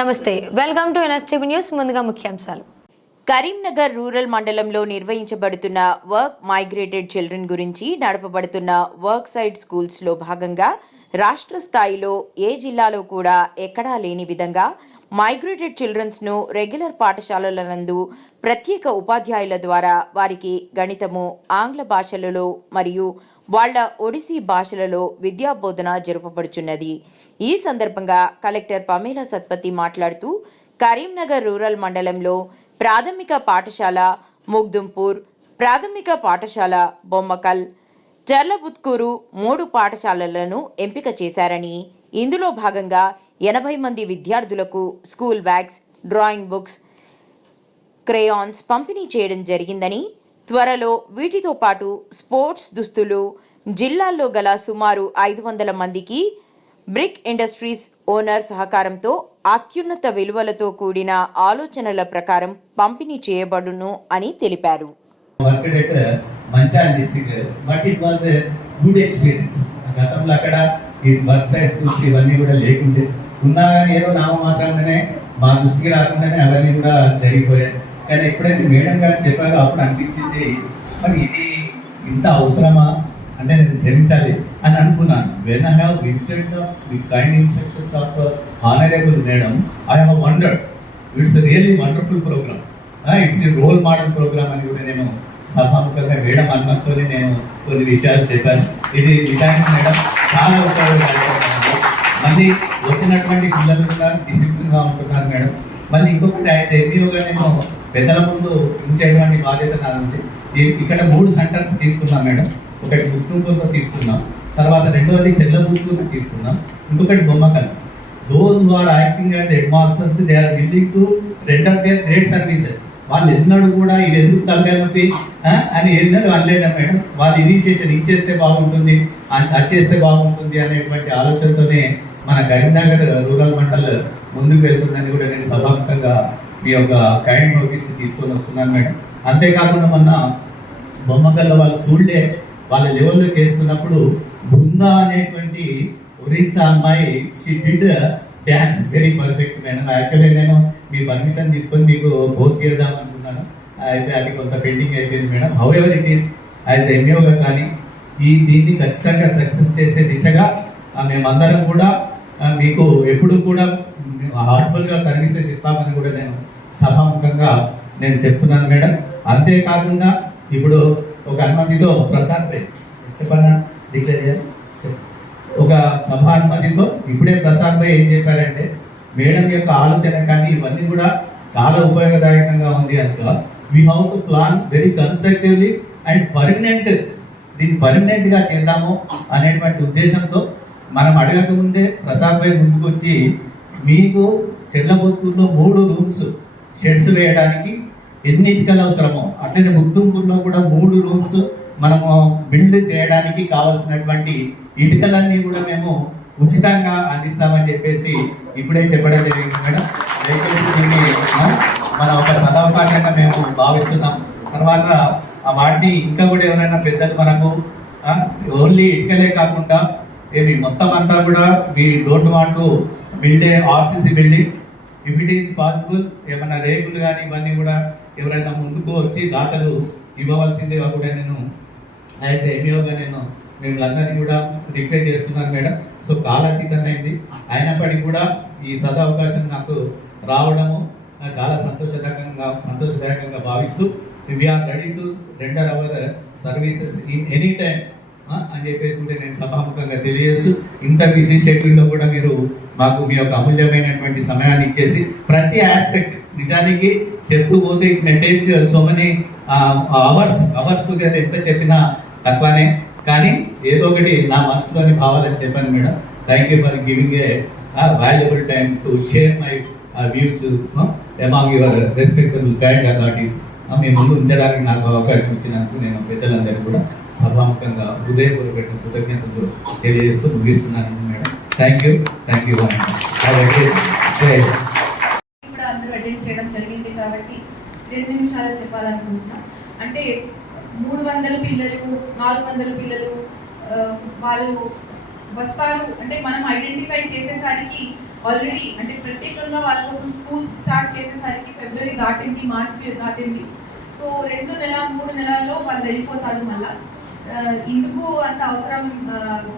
నమస్తే, welcome to NSTV news. ముందుగా ముఖ్యాంశాలు. కరీంనగర్ రూరల్ మండలంలో నిర్వహించబడుతున్న వర్క్ మైగ్రేటెడ్ చిల్డ్రన్ గురించి నడపబడుతున్న వర్క్ సైడ్ స్కూల్స్లో భాగంగా రాష్ట్ర స్థాయిలో ఏ జిల్లాలో కూడా ఎక్కడా లేని విధంగా మైగ్రేటెడ్ చిల్డ్రన్స్ను రెగ్యులర్ పాఠశాలల నందు ప్రత్యేక ఉపాధ్యాయుల ద్వారా వారికి గణితము, ఆంగ్ల భాషలలో మరియు వాళ్ల ఒడిసీ భాషలలో విద్యాబోధన జరపబడుచున్నది. ఈ సందర్భంగా కలెక్టర్ పమేలా సత్పతి మాట్లాడుతూ కరీంనగర్ రూరల్ మండలంలో ప్రాథమిక పాఠశాల ముగ్దుంపూర్, ప్రాథమిక పాఠశాల బొమ్మకల్, చర్లబుత్కూరు 3 పాఠశాలలను ఎంపిక చేశారని, ఇందులో భాగంగా 80 మంది విద్యార్థులకు school bags, drawing books, crayons పంపిణీ చేయడం జరిగిందని, త్వరలో వీటితో పాటు స్పోర్ట్స్ దుస్తులు జిల్లాల్లో గల సుమారు 500 మందికి బ్రిక్ ఇండస్ట్రీస్ ఓనర్ సహకారంతో అత్యున్నత విలువలతో కూడిన ఆలోచనల ప్రకారం పంపిణీ చేయబడును అని తెలిపారు. గతంలో అక్కడ ఈ వర్క్ సైడ్ స్కూల్స్ ఇవన్నీ కూడా లేకుంటే ఉన్నా కానీ ఏదో నామమాత్రంగానే మా దృష్టికి రాకుండానే అవన్నీ కూడా జరిగిపోయాయి. కానీ ఎప్పుడైతే మేడం గారు చెప్పారో అప్పుడు అనిపించింది, మరి ఇది ఇంత అవసరమా అంటే నేను క్షమించాలి అని అనుకున్నాను. When I have visited the with kind instructions of honourable madam, I have wondered. It's really wonderful programme, it's a role model programme అని కూడా నేను సభాముఖంగా మేడం అనుమతితోనే నేను కొన్ని విషయాలు చెప్పాను. ఇది నిజానికి మేడం చాలా ఉపయోగపడుతుంది. మళ్ళీ వచ్చినటువంటి పిల్లలు కూడా డిసిప్లిన్గా ఉంటున్నారు మేడం. మళ్ళీ ఇంకొకటి యాజ్ ఎంపీఓగా నేను పెద్దల ముందు ఉంచేటువంటి బాధ్యత నాది ఉంది. ఇక్కడ 3 సెంటర్స్ తీసుకున్నాం మేడం. ఒకటి ముక్తూరులో తీసుకున్నాం, తర్వాత రెండవది చెర్లబుత్కూరులో తీసుకున్నాం, ఇంకొకటి Bommakal. Those who are acting as head masters they are willing to render their great services. వాళ్ళు ఎన్నడూ కూడా ఇది ఎందుకు తలకాయ నొప్పి అని ఏందని అనలేదా మేడం. వాళ్ళు ఇనిషియేషన్ ఇచ్చేస్తే బాగుంటుంది, అది చేస్తే బాగుంటుంది అనేటువంటి ఆలోచనతోనే మన కరీంనగర్ రూరల్ మండల్ ముందుకు వెళ్తుందని కూడా నేను సభాముఖంగా మీ యొక్క కైండ్ నోటీస్కి తీసుకొని వస్తున్నాను మేడం. అంతేకాకుండా మొన్న బొమ్మకల్లో వాళ్ళ స్కూల్ డే వాళ్ళ లెవెల్లో చేస్తున్నప్పుడు బృందా అనేటువంటి ఒరిస్సా అమ్మాయి she did dance very perfect madam. Actually నేను మీ పర్మిషన్ తీసుకొని మీకు పోస్ట్ చేద్దాం అనుకున్నాను, అయితే అది కొంత పెండింగ్ అయిపోయింది madam. However it is as ఎంఈఓగా కానీ దీన్ని ఖచ్చితంగా సక్సెస్ చేసే దిశగా మేమందరం కూడా మీకు ఎప్పుడు కూడా హార్ట్ఫుల్గా సర్వీసెస్ ఇస్తామని కూడా నేను సభాముఖంగా నేను చెప్తున్నాను మేడం. అంతేకాకుండా ఇప్పుడు ఒక అనుమతితో ప్రసాద్ భాయ్ చెప్పన్నా డిక్లేర్ చేయాలి. ఒక సభ అనుమతితో ఇప్పుడే ప్రసాద్ భాయ్ ఏం చెప్పారంటే, మేడం యొక్క ఆలోచన కానీ ఇవన్నీ కూడా చాలా ఉపయోగదాయకంగా ఉంది అనుకో. We have to plan very constructively and permanent, దీన్ని పర్మనెంట్గా చేద్దాము అనేటువంటి ఉద్దేశంతో మనం అడగకముందే ప్రసాద్ భాయ్ ముందుకు వచ్చి మీకు చెర్లబుత్కూరులో 3 రూమ్స్ షెడ్స్ వేయడానికి ఎన్ని ఇటుకలు అవసరమో అట్లనే ముక్తుంపూర్లో కూడా 3 రూమ్స్ మనము బిల్డ్ చేయడానికి కావాల్సినటువంటి ఇటుకలన్నీ కూడా మేము ఉచితంగా అందిస్తామని చెప్పేసి ఇప్పుడే చెప్పడం జరిగింది మేడం. దయచేసి దీన్ని మన ఒక సదవకాశంగా మేము భావిస్తున్నాం. తర్వాత వాటిని ఇంకా కూడా ఎవరైనా పెద్దలు మనకు ఓన్లీ ఇటుకలే కాకుండా ఏమి మొత్తం అంతా కూడా we don't want to build a RCC building. If it is possible ఏమైనా రేకులు కానీ ఇవన్నీ కూడా ఎవరైనా ముందుకు వచ్చి దాతలు ఇవ్వవలసిందిగా కూడా నేను యాజ్ ఎంఈఓగా నేను మిమ్మల్ని కూడా రిక్వెస్ట్ చేస్తున్నాను మేడం. సో కాలాతీతమైంది అయినప్పటికీ కూడా ఈ సదవకాశం నాకు రావడము చాలా సంతోషదాయకంగా భావిస్తూ we are ready to render our services in any time అని చెప్పేసి కూడా నేను సభాముఖంగా తెలియజేస్తూ, ఇంత బిజీ షెడ్యూల్లో కూడా మీరు మాకు మీ యొక్క అమూల్యమైనటువంటి సమయాన్ని ఇచ్చేసి ప్రతి ఆస్పెక్ట్ నిజానికి చెప్తూ పోతే it may take so many hours together ఎంత చెప్పినా తక్కువనే, కానీ ఏదో ఒకటి నా మనసులోని భావాలని చెప్పాను madam. Thank you for giving a valuable time to share my views among your respectable guide authorities. మీ ముందు ఉంచడానికి నాకు అవకాశం ఇచ్చినందుకు నేను పెద్దలందరూ కూడా సభాముఖంగా హృదయపూర్వక కృతజ్ఞతలు తెలియజేస్తూ ముగిస్తున్నాను మేడం. థ్యాంక్ యూ కూడా అందరూ అటెండ్ చేయడం జరిగింది కాబట్టి 2 నిమిషాలు చెప్పాలనుకుంటున్నా. అంటే 300 పిల్లలు 400 పిల్లలు వాళ్ళు వస్తారు అంటే మనం ఐడెంటిఫై చేసేసరికి ఆల్రెడీ అంటే ప్రత్యేకంగా వాళ్ళ కోసం స్కూల్స్ స్టార్ట్ చేసేసరికి ఫిబ్రవరి దాటింది, మార్చి దాటింది. సో 2 నెల 3 నెలల్లో వాళ్ళు వెళ్ళిపోతారు. మళ్ళీ ఇందుకు అంత అవసరం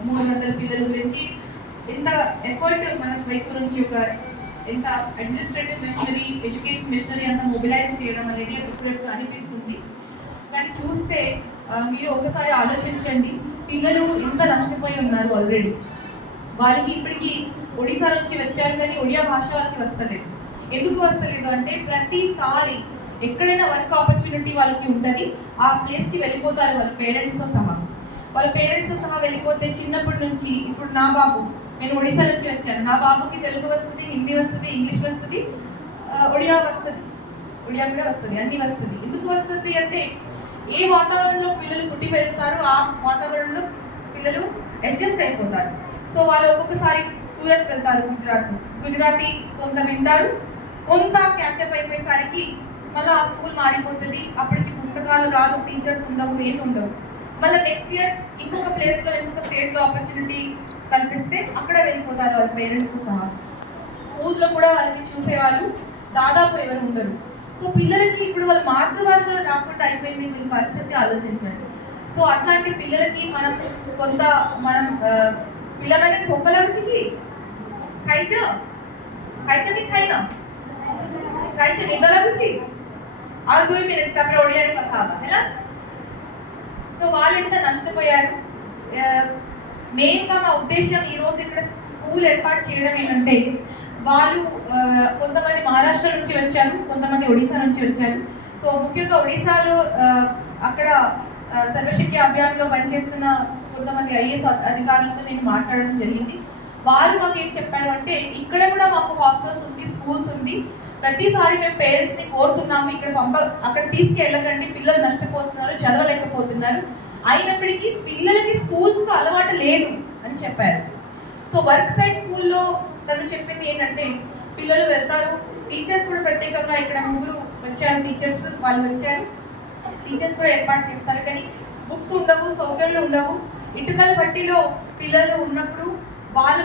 300 పిల్లల గురించి ఎంత ఎఫర్ట్ మన వైపు నుంచి ఒక ఎంత అడ్మినిస్ట్రేటివ్ మెషినరీ, ఎడ్యుకేషన్ మెషినరీ అంతా మొబిలైజ్ చేయడం అనేది ఇప్పుడు అనిపిస్తుంది. కానీ చూస్తే మీరు ఒకసారి ఆలోచించండి, పిల్లలు ఎంత నష్టపోయి ఉన్నారు ఆల్రెడీ. వాళ్ళకి ఇప్పటికీ ఒడిశా నుంచి వచ్చారు కానీ ఒడియా భాష వాళ్ళకి వస్తలేదు. ఎందుకు వస్తలేదు అంటే ప్రతిసారి ఎక్కడైనా వర్క్ ఆపర్చునిటీ వాళ్ళకి ఉంటుంది, ఆ ప్లేస్కి వెళ్ళిపోతారు వాళ్ళ పేరెంట్స్తో సహా. వాళ్ళ పేరెంట్స్తో సహా వెళ్ళిపోతే చిన్నప్పటి నుంచి, ఇప్పుడు నా బాబు, నేను ఒడిశా నుంచి వచ్చాను, నా బాబుకి తెలుగు వస్తుంది, హిందీ వస్తుంది, ఇంగ్లీష్ వస్తుంది, ఒడియా వస్తుంది, ఒడియా కూడా వస్తుంది, అన్నీ వస్తుంది. ఎందుకు వస్తుంది అంటే ఏ వాతావరణంలో పిల్లలు పుట్టి పెరుగుతారో ఆ వాతావరణంలో పిల్లలు అడ్జస్ట్ అయిపోతారు. సో వాళ్ళు ఒక్కొక్కసారి సూరత్ వెళ్తారు, గుజరాతీ కొంత వింటారు, కొంత క్యాచప్ అయిపోయేసరికి మళ్ళీ ఆ స్కూల్ మారిపోతుంది. అప్పటికి పుస్తకాలు రాదు, టీచర్స్ ఉండవు, ఏమి ఉండవు. మళ్ళీ నెక్స్ట్ ఇయర్ ఇంకొక ప్లేస్లో, ఇంకొక స్టేట్లో ఆపర్చునిటీ కల్పిస్తే అక్కడ వెళ్ళిపోతారు వాళ్ళ పేరెంట్స్తో సహా. స్కూల్లో కూడా వాళ్ళకి చూసేవాళ్ళు దాదాపు ఎవరు ఉండరు. సో పిల్లలకి ఇప్పుడు వాళ్ళ మాతృభాషలో రాకుండా అయిపోయింది, మీ పరిస్థితి ఆలోచించండి. సో అట్లాంటి పిల్లలకి మనం పిల్లలని పొక్కలకి ఖైచా ఖైచకి ఖైనా ఖైచ నిదలగుచి ఆ 2 మినిట్ తప్ప ఒడియానే కథ హేనా. సో వాళ్ళు ఎంత నష్టపోయారు. మెయిన్గా మా ఉద్దేశం ఈరోజు ఇక్కడ స్కూల్ ఏర్పాటు చేయడం ఏంటంటే, వాళ్ళు కొంతమంది మహారాష్ట్ర నుంచి వచ్చారు, కొంతమంది ఒడిశా నుంచి వచ్చారు. సో ముఖ్యంగా ఒడిశాలో అక్కడ సర్వశిక్ష అభియాన్లో పనిచేస్తున్న కొంతమంది ఐఏఎస్ అధికారులతో నేను మాట్లాడడం జరిగింది. వాళ్ళు మాకు ఏం చెప్పారు అంటే, ఇక్కడ కూడా మాకు హాస్టల్స్ ఉంది, స్కూల్స్ ఉంది, ప్రతిసారి మేము పేరెంట్స్ని కోరుతున్నాము ఇక్కడ అక్కడ తీసుకెళ్ళకండి, పిల్లలు నష్టపోతున్నారు, చదవలేకపోతున్నారు, అయినప్పటికీ పిల్లలకి స్కూల్స్తో అలవాటు లేదు అని చెప్పారు. సో వర్క్ సైడ్ స్కూల్లో తను చెప్పింది ఏంటంటే, పిల్లలు వెళ్తారు, టీచర్స్ కూడా ప్రత్యేకంగా ఇక్కడ 3 వచ్చారు టీచర్స్, వాళ్ళు వచ్చారు, టీచర్స్ కూడా ఏర్పాటు చేస్తారు, కానీ బుక్స్ ఉండవు, సౌకర్యాలు ఉండవు. ఇటుకల బట్టిలో పిల్లలు ఉన్నప్పుడు వాళ్ళ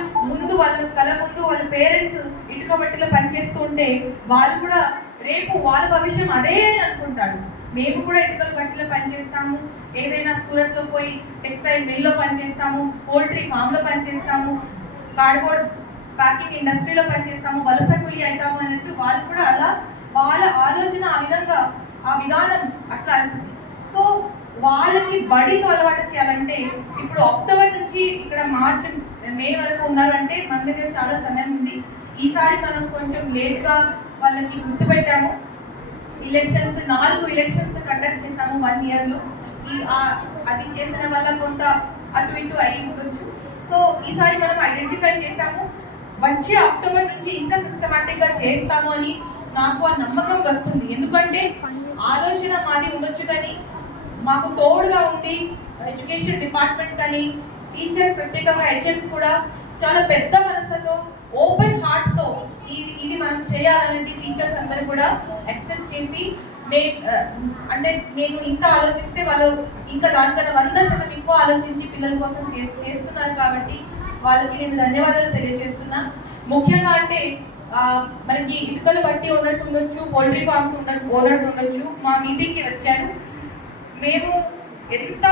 కళ ముందు వాళ్ళ పేరెంట్స్ ఇటుక బట్టిలో పనిచేస్తూ ఉంటే వాళ్ళు కూడా రేపు వాళ్ళ భవిష్యం అదే అని అనుకుంటారు. మేము కూడా ఇటుకల బట్టిలో పనిచేస్తాము, ఏదైనా సూరత్లో పోయి టెక్స్టైల్ మిల్లో పనిచేస్తాము, పోల్ట్రీ ఫామ్లో పనిచేస్తాము, కార్డ్బోర్డ్ ప్యాకింగ్ ఇండస్ట్రీలో పనిచేస్తాము, వలస కూలి అవుతాము అన్నట్టు వాళ్ళు కూడా అలా వాళ్ళ ఆలోచన ఆ విధానం అట్లా అవుతుంది. సో వాళ్ళకి బడితో అలవాటు చేయాలంటే ఇప్పుడు అక్టోబర్ నుంచి ఇక్కడ మే వరకు ఉన్నారు అంటే మన దగ్గర చాలా సమయం ఉంది. ఈసారి మనం కొంచెం లేట్గా వాళ్ళకి గుర్తుపెట్టాము. 4 ఎలక్షన్స్ కండక్ట్ చేసాము 1 ఇయర్లో. అది చేసిన వల్ల కొంత అటు ఇటు అయి ఉండొచ్చు. సో ఈసారి మనం ఐడెంటిఫై చేసాము, వచ్చే అక్టోబర్ నుంచి ఇంకా సిస్టమాటిక్గా చేస్తాము అని నాకు ఆ నమ్మకం వస్తుంది. ఎందుకంటే ఆలోచన మాది ఉండొచ్చు, కానీ మాకు తోడుగా ఉండి ఎడ్యుకేషన్ డిపార్ట్మెంట్ కానీ టీచర్స్ ప్రత్యేకంగా హెచ్ఎంస్ కూడా చాలా పెద్ద మనసుతో, ఓపెన్ హార్ట్తో ఇది మనం చేయాలనేది టీచర్స్ అందరూ కూడా యాక్సెప్ట్ చేసి, నేను ఇంకా ఆలోచిస్తే వాళ్ళు ఇంకా దానికన్నా 100% ఎక్కువ ఆలోచించి పిల్లల కోసం చేస్తున్నారు. కాబట్టి వాళ్ళకి నేను ధన్యవాదాలు తెలియజేస్తున్నా. ముఖ్యంగా అంటే మనకి ఇటుకలు బట్టి ఓనర్స్ ఉండొచ్చు, పోల్ట్రీ ఫార్మ్స్ ఓనర్స్ ఉండొచ్చు, మా మీటింగ్కి వచ్చారు. మేము ఎంత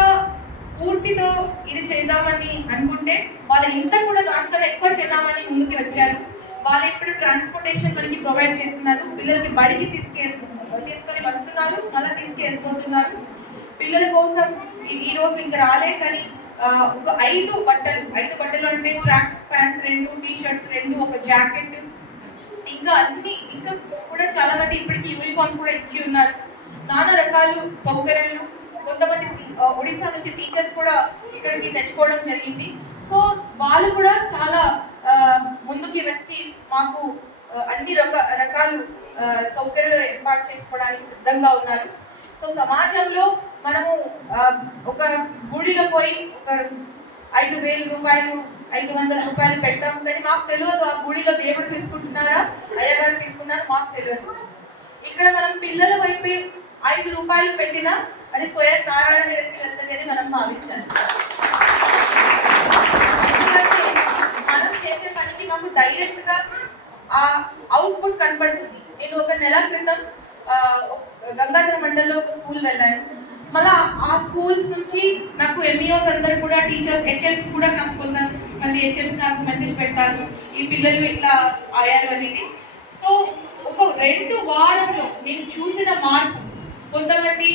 స్ఫూర్తితో ఇది చేద్దామని అనుకుంటే వాళ్ళు ఇంత కూడా దానికన్నా ఎక్కువ చేద్దామని ముందుకు వచ్చారు. వాళ్ళు ఇప్పుడు ట్రాన్స్పోర్టేషన్ మనకి ప్రొవైడ్ చేస్తున్నారు, పిల్లలకి బడికి తీసుకొని వస్తున్నారు, మళ్ళీ తీసుకెళ్ళిపోతున్నారు. పిల్లల కోసం ఈరోజు ఇంకా రాలే, కానీ ఒక 5 బట్టలు అంటే ట్రాక్ ప్యాంట్స్ 2, టీ షర్ట్స్ 2, ఒక జాకెట్, ఇంకా కూడా చాలా మంది ఇప్పటికీ యూనిఫామ్స్ కూడా ఇచ్చి ఉన్నారు. నానా రకాలు సౌకర్యాలు కొంతమంది ఒడిశా నుంచి టీచర్స్ కూడా ఇక్కడికి తెచ్చుకోవడం జరిగింది. సో వాళ్ళు కూడా చాలా ముందుకి వచ్చి మాకు అన్ని రకాలు సౌకర్యాలు ఏర్పాటు చేసుకోవడానికి సిద్ధంగా ఉన్నారు. సో సమాజంలో మనము ఒక గుడిలో పోయి ఒక 5,000 రూపాయలు 500 రూపాయలు పెడతాం, కానీ మాకు తెలియదు ఆ గుడిలో దేవుడు తీసుకుంటున్నారా, అయ్యగారు తీసుకున్నారా మాకు తెలియదు. ఇక్కడ మనం పిల్లల వైపు 5 రూపాయలు పెట్టినా అది స్వయం నారాయణ దగ్గరికి వెళ్తుంది అని మనం భావించాలి. ఎందుకంటే మనం చేసే పనికి మాకు డైరెక్ట్గా ఆ అవుట్పుట్ కనబడుతుంది. నేను ఒక నెల క్రితం గంగాధర మండలంలో ఒక స్కూల్ వెళ్ళాను. మళ్ళీ ఆ స్కూల్స్ నుంచి నాకు ఎంఈఓస్ అందరు కూడా టీచర్స్ హెచ్ఎంస్ కూడా నాకు కొంతమంది హెచ్ఎంస్ నాకు మెసేజ్ పెట్టారు ఈ పిల్లలు ఇట్లా అయ్యారు అనేది. సో ఒక 2 వారంలో నేను చూసిన మార్పు, కొంతమంది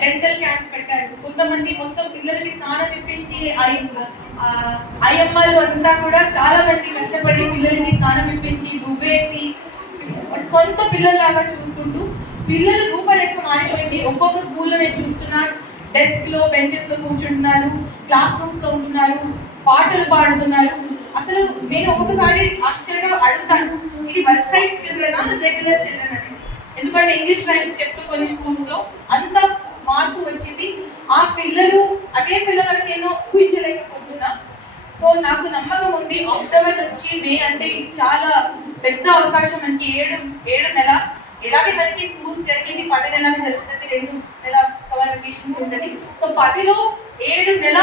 డెంటల్ క్యాంప్స్ పెట్టారు, కొంతమంది మొత్తం పిల్లలకి స్నానం ఇప్పించి అయ్యమ్మలు అంతా కూడా చాలా మంది కష్టపడి పిల్లలకి స్నానం ఇప్పించి దువ్వేసి సొంత పిల్లల్లాగా చూసుకుంటూ పిల్లల రూపరేఖ మారిపోయింది. ఒక్కొక్క స్కూల్లో నేను చూస్తున్నాను, డెస్క్లో బెంచెస్లో కూర్చుంటున్నారు, క్లాస్ రూమ్స్లో ఉంటున్నారు, పాటలు పాడుతున్నారు. అసలు నేను ఒక్కొక్కసారి ఆశ్చర్యంగా అడుగుతాను, ఇది వెబ్సైట్ చిల్డ్రనా రెగ్యులర్ చిల్డ్రన్ అని. ఎందుకంటే ఇంగ్లీష్ రైమ్స్ చెప్తూ కొన్ని స్కూల్స్లో అంత మార్పు వచ్చింది. ఆ పిల్లలు అదే పిల్లలను నేను ఊహించలేకపోతున్నా. సో నాకు నమ్మకం ఉంది అక్టోబర్ నుంచి మే అంటే ఇది చాలా పెద్ద అవకాశం. మనకి 7 నెల ఇలాగే మనకి స్కూల్స్ జరిగింది, 10 నెలలు జరుగుతుంది, 2 నెలల సమ్మర్ వెకేషన్స్ ఉంటుంది. సో 10లో 7 నెల